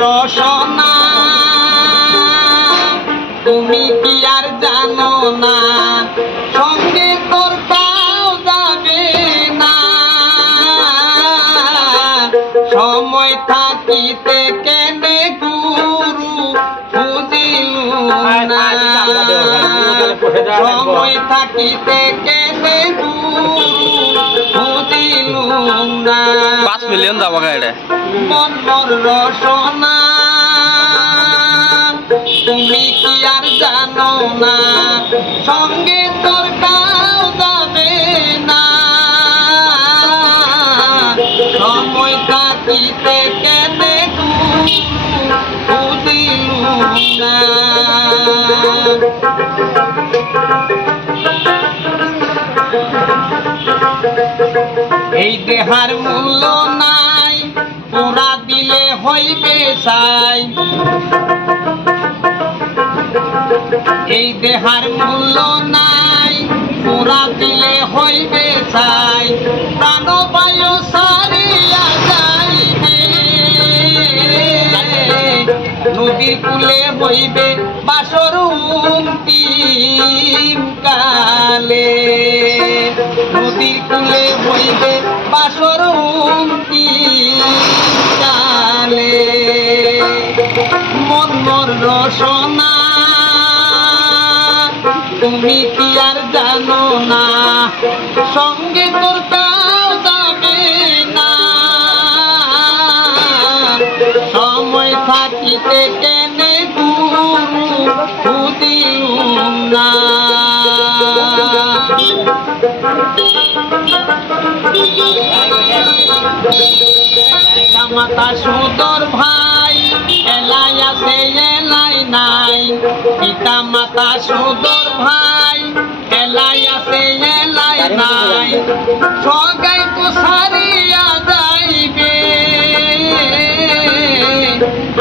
রসনা তুমি কি আর জানো না? সঙ্গে তোর পাও যাবে না। সময় থাকিতে কেনে গুরু বুঝিলু না। সময় থাকিতে কেনে গুরু বুঝিলু না। মিলিয়ন যাব গাড়ি তুমি কি আর জানো না? সঙ্গে তোর কাউ যাবে না। সময় কাটিতে কেনে বুঝিলু এই দেহার হইবে চাই এই দেহার মূল্য নাই, পুরা দিলে হইবে চাই প্রাণ বায়ু সারিয়া যাইবে। নদীর কুলে হইবে তুমি কি আর জানো না? সঙ্গে তোর যাবে না। সময় থাকিতে কেনে না মাতা সুদর ভাই এলাই আছে নাই। পিতা মাতা সুদর ভাই এলাই আছে এলাই নাই। সগাই তো সারিয়া যাইবে।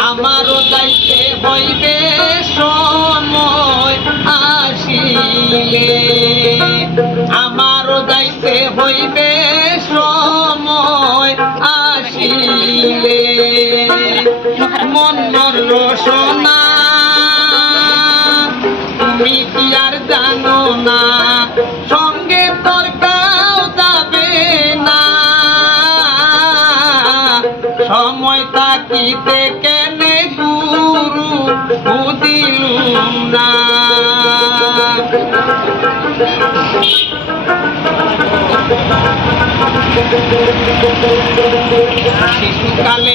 আমারও যাইতে হইবে সময় আসিলে। আমারও যাইতে হইবে সময় আসিলে। মন রসনা জানো না সঙ্গে তোর কাউ যাবে না। সময় থাকিতে কেনে গুরু বুঝিলুম না। শিশুকালে